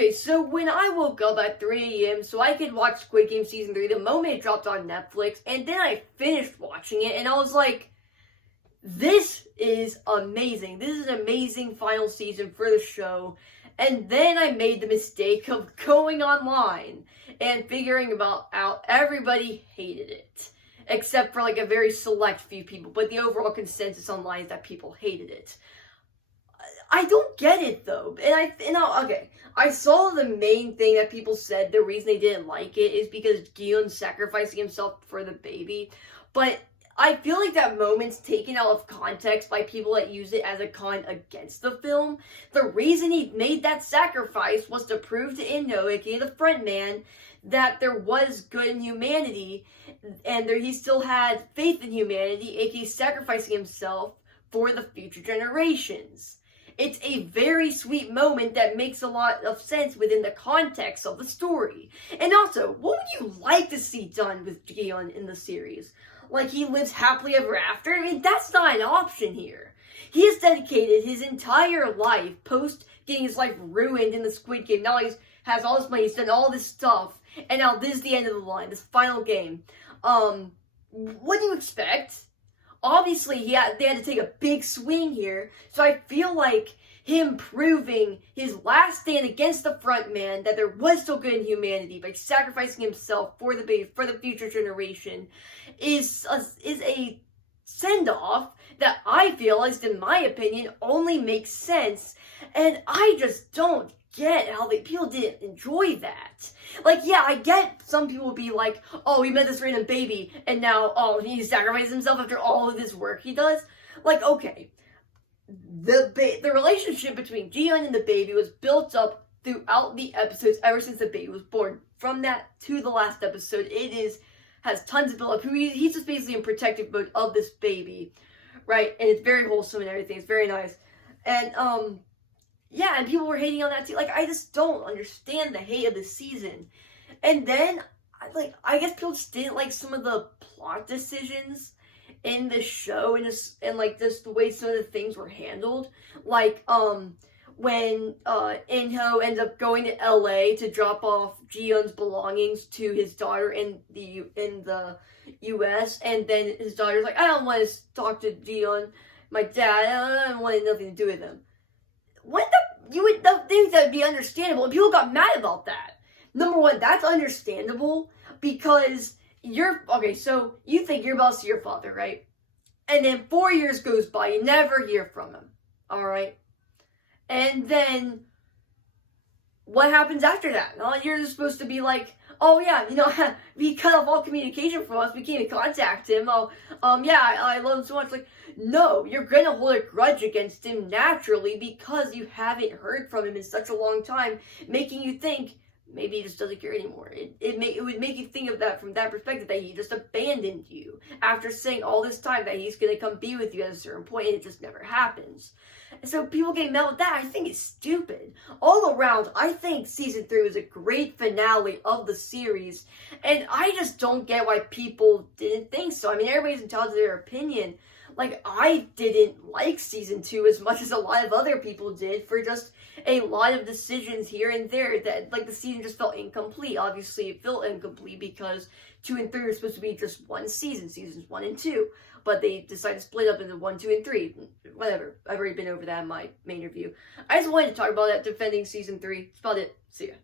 Okay, so when I woke up at 3 a.m. so I could watch Squid Game Season 3 the moment it dropped on Netflix, and then I finished watching it, and I was like, this is amazing. This is an amazing final season for the show. And then I made the mistake of going online and figuring out everybody hated it. Except for like a very select few people. But the overall consensus online is that people hated it. I don't get it though. Okay. I saw the main thing that people said the reason they didn't like it is because Gion's sacrificing himself for the baby. But I feel like that moment's taken out of context by people that use it as a con against the film. The reason he made that sacrifice was to prove to Inno, aka the front man, that there was good in humanity, and he still had faith in humanity, aka sacrificing himself for the future generations. It's a very sweet moment that makes a lot of sense within the context of the story. And also, what would you like to see done with Gion in the series? Like, he lives happily ever after? I mean, that's not an option here. He has dedicated his entire life, post getting his life ruined in the Squid Game. Now he has all this money, he's done all this stuff, and now this is the end of the line, this final game. What do you expect? Obviously, they had to take a big swing here, so I feel like him proving his last stand against the front man that there was still good in humanity by sacrificing himself for the baby, for the future generation, is a send-off that I feel, at least in my opinion, only makes sense, and I just don't get how people didn't enjoy that. Like, yeah, I get some people will be like, oh, he met this random baby, and now, oh, he sacrifices himself after all of this work he does. Like, okay, the relationship between Gion and the baby was built up throughout the episodes ever since the baby was born. From that to the last episode, has tons of build up. He's just basically in protective mode of this baby, right? And it's very wholesome and everything. It's very nice. And, yeah, and people were hating on that too. Like, I just don't understand the hate of the season. And then, I guess people just didn't like some of the plot decisions in the show and just the way some of the things were handled. Like, when Inho ends up going to LA to drop off Gion's belongings to his daughter in the US, and then his daughter's like, I don't want to talk to Gion, my dad, I don't want nothing to do with him. You would think that would be understandable, and people got mad about that. Number one, that's understandable, because so you think you're about to see your father, right? And then 4 years goes by, you never hear from him, alright? And then, what happens after that? You're just supposed to be like, oh yeah, we cut off all communication from us, we can't even contact him, I love him so much. Like, no, you're gonna hold a grudge against him naturally because you haven't heard from him in such a long time, making you think maybe he just doesn't care anymore. It would make you think of that from that perspective, that he just abandoned you after saying all this time that he's gonna come be with you at a certain point, and it just never happens. And so people getting mad with that, I think it's stupid. All around, I think Season 3 was a great finale of the series, and I just don't get why people didn't think so. I mean, everybody's entitled to their opinion. Like, I didn't like Season 2 as much as a lot of other people did for just a lot of decisions here and there that, the season just felt incomplete. Obviously, it felt incomplete because 2 and 3 were supposed to be just one season, seasons 1 and 2. But they decided to split up into 1, 2, and 3. Whatever. I've already been over that in my main review. I just wanted to talk about that, defending Season 3. That's about it. See ya.